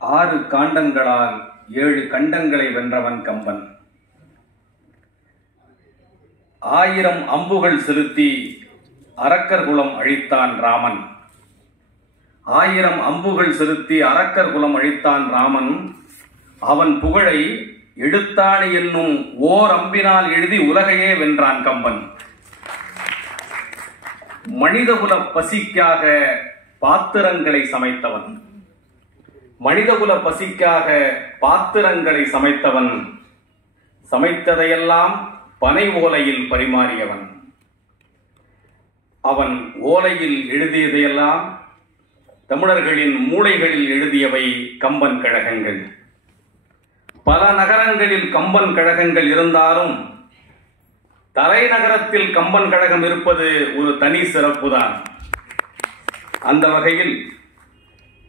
6 காண்டங்களால் 7 கண்டங்களை வென்றவன் கம்பன். 1000 அம்புகள் செலுத்தி அரக்கர் குலம் அழித்தான் ராமன். 1000 அம்புகள் செலுத்தி அரக்கர் குலம் அழித்தான் ராமன். அவன் புகழை எடுத்தாணி என்னும் ஓர் அம்பினால் எழுதி உலகையே வென்றான் கம்பன். மனிதகுல பசிக்காக பாத்திரங்களை சமைத்தவன். மனிதகுல பசிக்காக பாத்திரங்களை சமைத்தவன். சமைத்ததையெல்லாம் பனை ஓலையில் பரிமாறியவன். அவன் ஓலையில் எழுதியதையெல்லாம் தமிழர்களின் மூளைகளில் எழுதியவை கம்பன் கழகங்கள். பல நகரங்களில் கம்பன் கழகங்கள் இருந்தாலும் தலைநகரத்தில் கம்பன் கழகம் இருப்பது ஒரு தனி சிறப்புதான். அந்த வகையில்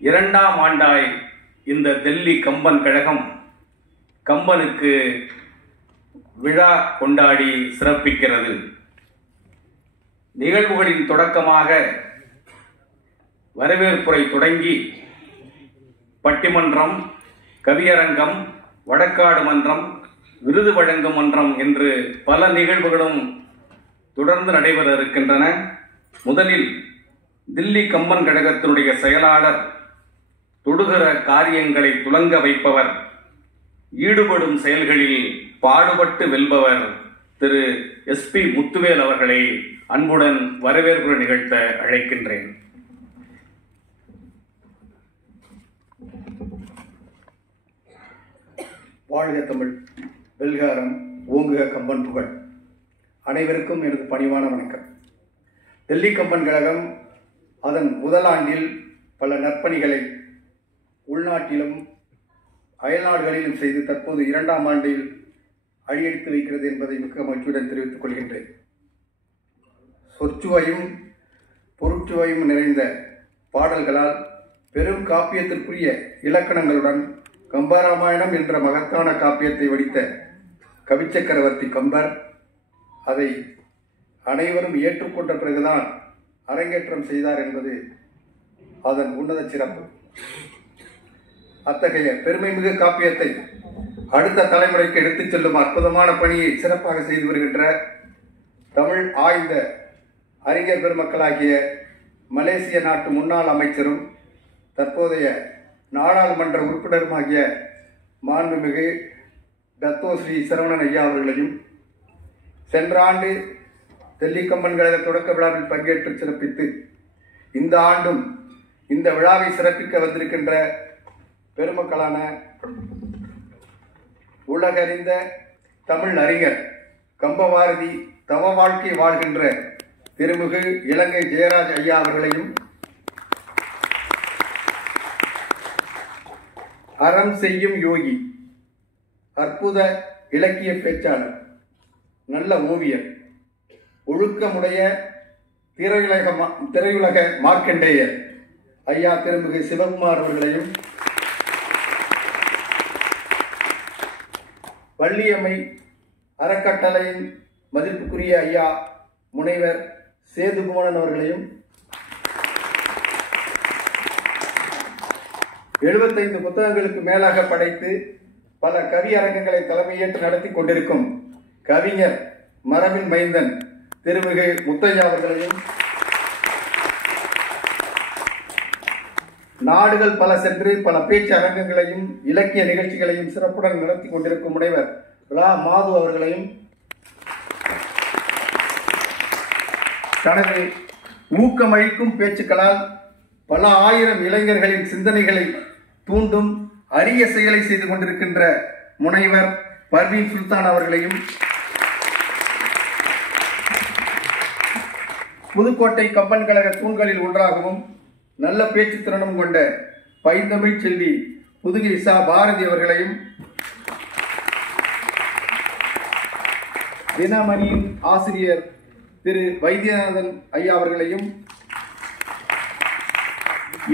2ஆம் ஆண்டாய் இந்த டெல்லி கம்பன் கழகம் கம்பனுக்கு விழா கொண்டாடி சிறப்பிக்கிறது. நிகழ்வுகளின் தொடக்கமாக வரவேற்புரை தொடங்கி பட்டிமன்றம், கவியரங்கம், வழக்காடு மன்றம், விருது வழங்கும் மன்றம் என்று பல நிகழ்வுகளும் தொடர்ந்து நடைபெற இருக்கின்றன. முதலில் தில்லி கம்பன் கழகத்தினுடைய செயலாளர், தொடுகிற காரியங்களை துலங்க வைப்பவர், ஈடுபடும் செயல்களில் பாடுபட்டு வெல்பவர் திரு SP முத்துவேல் அவர்களை அன்புடன் வரவேற்பு நிகழ்த்த அழைக்கின்றேன். வாழ்க தமிழ், வெல்காரம், ஓங்குக கம்பன் புகழ். அனைவருக்கும் எனது பணிவான வணக்கம். டெல்லி கம்பன் கழகம் அதன் முதலாண்டில் பல நற்பணிகளை உள்நாட்டிலும் அயல்நாடுகளிலும் செய்து தற்போது 2ஆம் ஆண்டில் அடியெடுத்து வைக்கிறது என்பதை மிக்க மகிழ்ச்சியுடன் தெரிவித்துக் கொள்கின்றேன். சொற்சுவையும் பொருட்சுவையும் நிறைந்த பாடல்களால் பெரும் காப்பியத்திற்குரிய இலக்கணங்களுடன் கம்பராமாயணம் என்ற மகத்தான காப்பியத்தை வடித்த கவிச்சக்கரவர்த்தி கம்பர் அதை அனைவரும் ஏற்றுக்கொண்ட பிறகுதான் அரங்கேற்றம் செய்தார் என்பது அதன் உன்னத சிறப்பு. அத்தகைய பெருமைமிகு காப்பியத்தை அடுத்த தலைமுறைக்கு எடுத்துச் செல்லும் அற்புதமான பணியை சிறப்பாக செய்து வருகின்ற தமிழ் ஆய்ந்த அறிஞர் பெருமக்களாகிய மலேசிய நாட்டு முன்னாள் அமைச்சரும் தற்போதைய நாடாளுமன்ற உறுப்பினருமாகிய மாண்புமிகு டத்தோ ஸ்ரீ சரவணன் ஐயா அவர்களையும், சென்ற ஆண்டு டெல்லி கம்பன் கழக தொடக்க விழாவில் பங்கேற்று சிறப்பித்து இந்த ஆண்டும் இந்த விழாவை சிறப்பிக்க வந்திருக்கின்ற பெருமக்களான உலகறிந்த தமிழ் அறிஞர் கம்பபாரதி தவ வாழ்க்கை வாழ்கின்ற திருமிகு இலங்கை ஜெயராஜ் ஐயா அவர்களையும், அறம் செய்யும் யோகி, அற்புத இலக்கிய பேச்சாளர், நல்ல ஓவியர், ஒழுக்கமுடைய திரையுலக மார்க்கண்டேயர் ஐயா திருமிகு சிவகுமார் அவர்களையும், வள்ளியம்மை அறக்கட்டளையின் மதிப்புக்குரிய ஐயா முனைவர் சேதுகுமரன் அவர்களையும், 75 புத்தகங்களுக்கு மேலாக படைத்து பல கவியரங்கங்களை தலைமையேற்று நடத்தி கொண்டிருக்கும் கவிஞர் மரபின் மைந்தன் திருமிகு முத்தையா அவர்களையும், நாடுகள் பல சென்று பல பேச்சு அரங்கங்களையும் இலக்கிய நிகழ்ச்சிகளையும் சிறப்புடன் நடத்தி கொண்டிருக்கும் முனைவர் ரா மாது அவர்களையும், தனது ஊக்கமளிக்கும் பேச்சுக்களால் பல ஆயிரம் இளைஞர்களின் சிந்தனைகளை தூண்டும் அரிய செயலை செய்து கொண்டிருக்கின்ற முனைவர் பர்வீன் சுல்தான் அவர்களையும், புதுக்கோட்டை கம்பன் கழக தூண்களில் ஒன்றாகவும் நல்ல பேச்சு திறனும் கொண்ட பைந்தமிழ் செல்வி புதுகை சா பாரதி அவர்களையும், தினமணியின் ஆசிரியர் திரு வைத்தியநாதன் ஐயா அவர்களையும்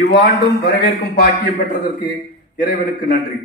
இவ்வாண்டும் வரவேற்கும் பாக்கியம் பெற்றதற்கு இறைவனுக்கு நன்றி.